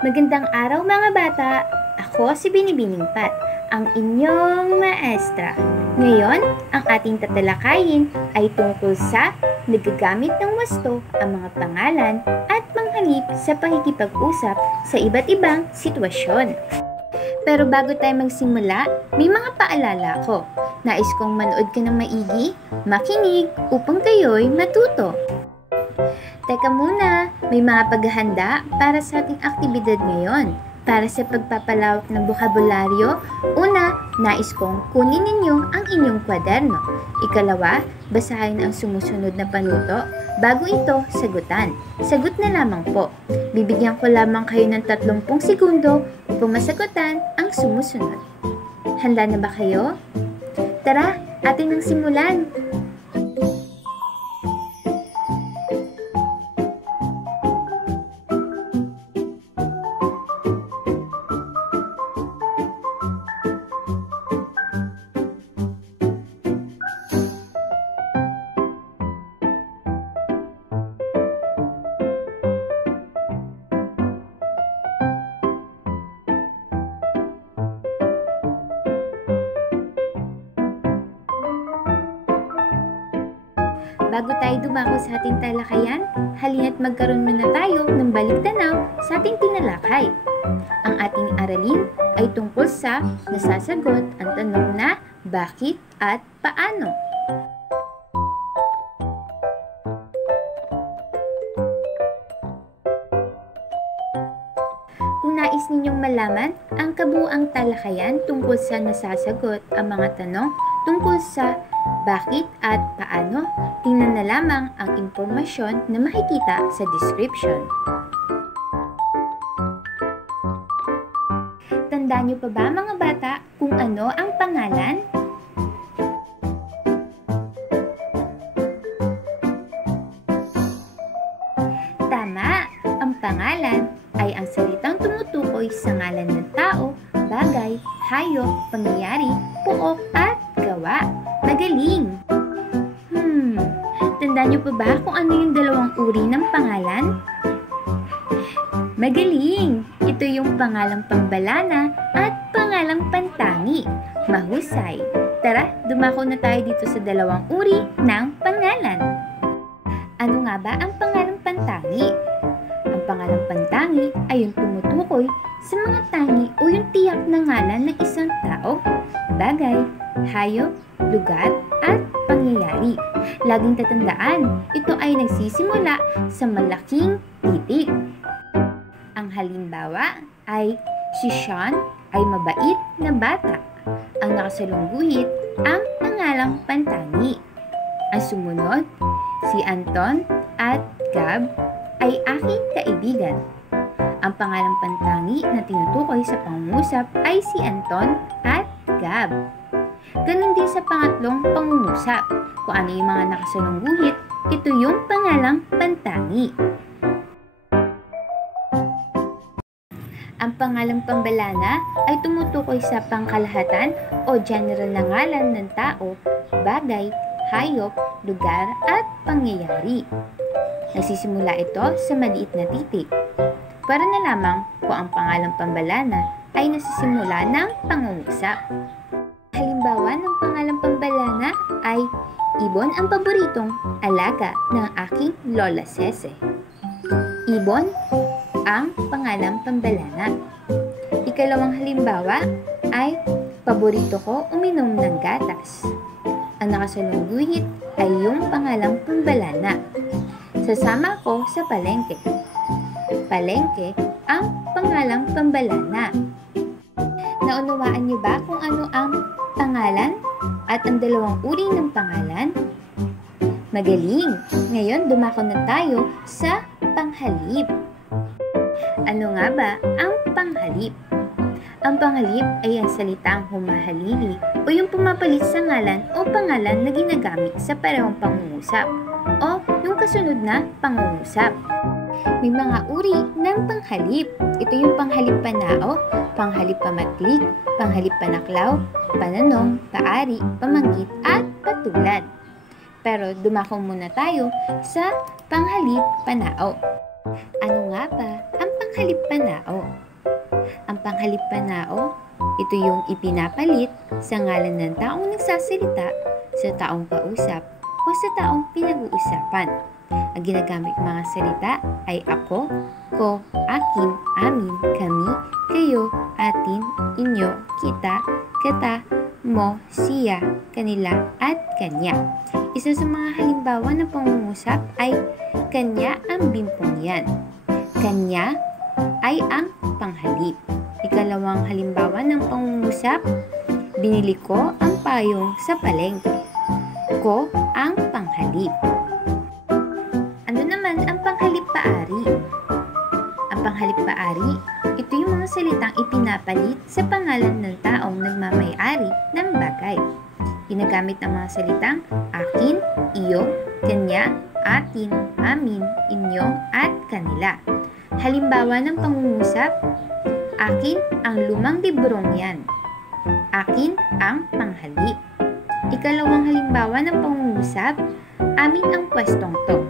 Magandang araw mga bata! Ako si Binibining Pat, ang inyong maestra. Ngayon, ang ating tatalakayin ay tungkol sa nagagamit ng wasto ang mga pangalan at panghalip sa pakikipag-usap sa iba't ibang sitwasyon. Pero bago tayo magsimula, may mga paalala ko. Nais kong manood ka ng maigi, makinig upang kayo'y matuto. Teka muna, may mga paghahanda para sa ating aktibidad ngayon. Para sa pagpapalawak ng bokabularyo, una, nais kong kunin ninyo ang inyong kwaderno. Ikalawa, basahin ang sumusunod na panuto bago ito sagutan. Sagot na lamang po. Bibigyan ko lamang kayo ng 30 segundo upang masagutan ang sumusunod. Handa na ba kayo? Tara, atin nang simulan! Bago tayo dumako sa ating talakayan, halina't magkaroon muna tayo ng balik-tanaw sa ating tinalakay. Ang ating aralin ay tungkol sa nasasagot ang tanong na bakit at paano. Kung nais ninyong malaman ang kabuuang talakayan tungkol sa nasasagot ang mga tanong tungkol sa bakit at paano, tingnan na lamang ang impormasyon na makikita sa description. Tandaan niyo pa ba mga bata kung ano ang pangalan? Tama! Ang pangalan ay ang salitang tumutukoy sa ngalan ng tao, bagay, hayop, pangyayari, puok at gawa. Magaling! Tandaan niyo pa ba kung ano yung dalawang uri ng pangalan? Magaling! Ito yung pangalang pambalana at pangalang pantangi. Mahusay! Tara, dumako na tayo dito sa dalawang uri ng pangalan. Ano nga ba ang pangalang pantangi? Ang pangalang pantangi ay yung tumutukoy sa mga tangi o yung tiyak na ngalan ng isang tao, bagay, hayop, lugar, at pangyayari. Laging tatandaan, ito ay nagsisimula sa malaking titik. Ang halimbawa ay si Sean ay mabait na bata. Ang nakasalungguhit ang pangalang pantangi. Ang sumunod, si Anton at Gab ay aking kaibigan. Ang pangalang pantangi na tinutukoy sa pangungusap ay si Anton at Gab. Ganon din sa pangatlong pangungusap. Kung ano yung mga nakasalungguhit, ito yung pangalang pantangi. Ang pangalang pambalana ay tumutukoy sa pangkalahatan o general na ngalan ng tao, bagay, hayop, lugar at pangyayari. Nagsisimula ito sa maliit na titik. Para na lamang kung ang pangalang pambalana ay nasisimula ng pangungusap. Halimbawa ng pangalang pambalana ay Ibon ang paboritong alaga ng aking Lola Sese. Ibon ang pangalang pambalana. Ikalawang halimbawa ay paborito ko uminom ng gatas. Ang nakasalungguhit ay yung pangalang pambalana. Sasama ko sa palengke. Palengke ang pangalang pambalana. Naunawaan niyo ba kung ano ang pangalan at ang dalawang uri ng pangalan? Magaling! Ngayon, dumako na tayo sa panghalip. Ano nga ba ang panghalip? Ang panghalip ay ang salitang humahalili o yung pumapalit sa ngalan o pangalan na ginagamit sa parehong pangungusap o yung kasunod na pangungusap. May mga uri ng panghalip. Ito yung panghalip panao, panghalip pamatlik, panghalip panaklaw, pananong, paari, pamanggit, at patulad. Pero dumako muna tayo sa panghalip panao. Ano nga ba ang panghalippanao. Ang panghalippanao, ito yung ipinapalit sa ngalan ng taong nagsasalita sa taong kausap o sa taong pinag-uusapan. Ang ginagamit mga salita ay ako, ko, akin, amin, kami, kayo, atin, inyo, kita, kata, mo, siya, kanila, at kanya. Isa sa mga halimbawa ng pangungusap ay kanya ang bimpong yan. Kanya ay ang panghalip. Ikalawang halimbawa ng pangungusap, binili ko ang payong sa palengke. Ko ang panghalip. Ano naman ang panghalip-paari? Ang panghalip-paari, ito yung mga salitang ipinapalit sa pangalan ng taong nagmamay-ari ng bagay. Ginagamit ang mga salitang akin, iyo, kanya, atin, amin, inyo, at kanila. Halimbawa ng pangungusap, akin ang lumang librong yan. Akin ang panghalip. Ikalawang halimbawa ng pangungusap, amin ang pwestong to.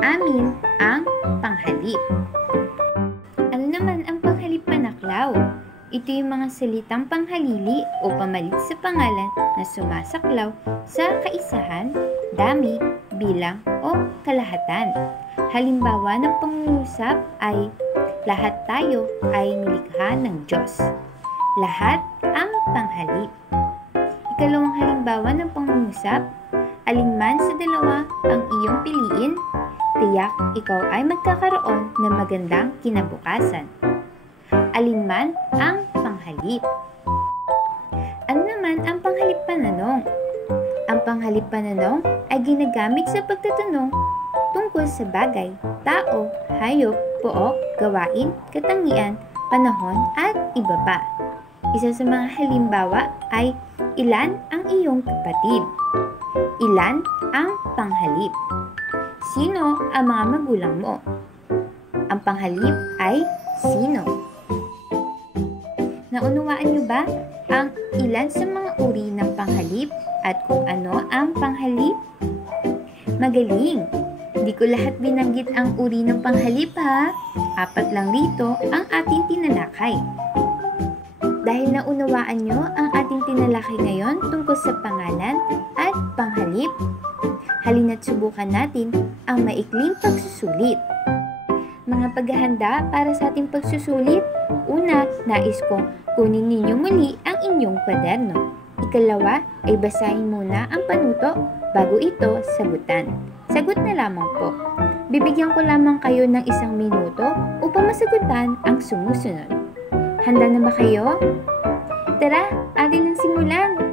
Amin ang panghalip. Ano naman ang panghalip panaklaw? Ito yung mga salitang panghalili o pamalit sa pangalan na sumasaklaw sa kaisahan, dami, bilang, o kalahatan. Halimbawa ng pangungusap ay lahat tayo ay nilikha ng Diyos. Lahat ang panghalip. Ikalawang halimbawa ng pangungusap, alinman sa dalawa ang iyong piliin, tiyak ikaw ay magkakaroon ng magandang kinabukasan. Alinman ang panghalip. Ano naman ang panghalip pananong? Ang panghalip pananong ay ginagamit sa pagtatanong tungkol sa bagay, tao, hayop, pook, gawain, katangian, panahon, at iba pa. Isa sa mga halimbawa ay ilan ang iyong kapatid? Ilan ang panghalip? Sino ang mga magulang mo? Ang panghalip ay sino? Naunawaan niyo ba ang ilan sa mga uri ng panghalip at kung ano ang panghalip? Magaling! Hindi ko lahat binanggit ang uri ng panghalip ha. 4 lang rito ang ating tinalakay. Dahil naunawaan nyo ang ating tinalakay ngayon tungkol sa pangalan at panghalip, halina't subukan natin ang maikling pagsusulit. Mga paghahanda para sa ating pagsusulit, una, nais kong kunin ninyo muli ang inyong kwaderno. Ikalawa ay basahin muna ang panuto bago ito sagutan. Sagot na lamang po. Bibigyan ko lamang kayo ng 1 minuto upang masagutan ang sumusunod. Handa na ba kayo? Tara, atin ang simulan!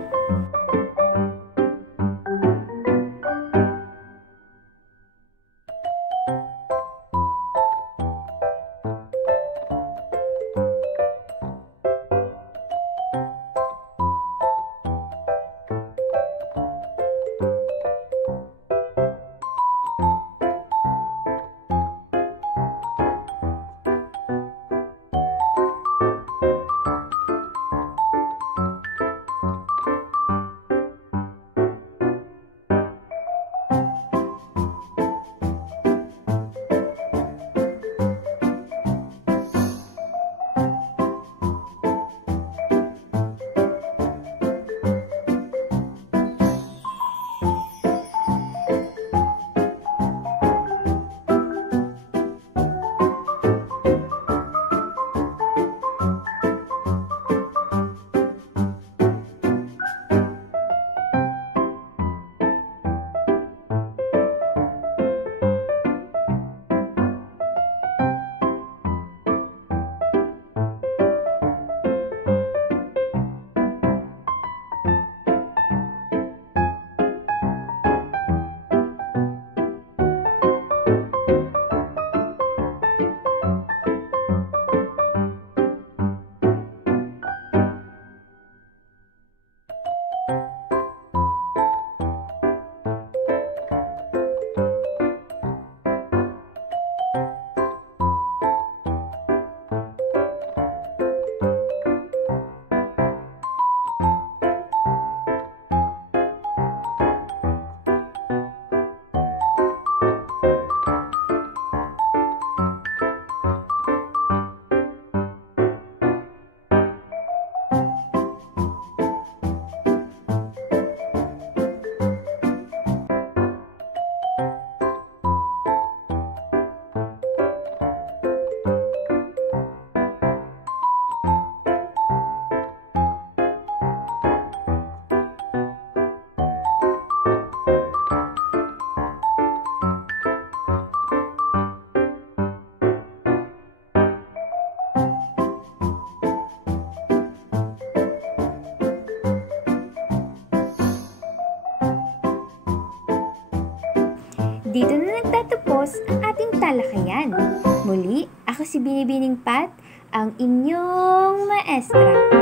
dito na nagtatapos ang ating talakayan. Muli, ako si Binibining Pat, ang inyong maestra.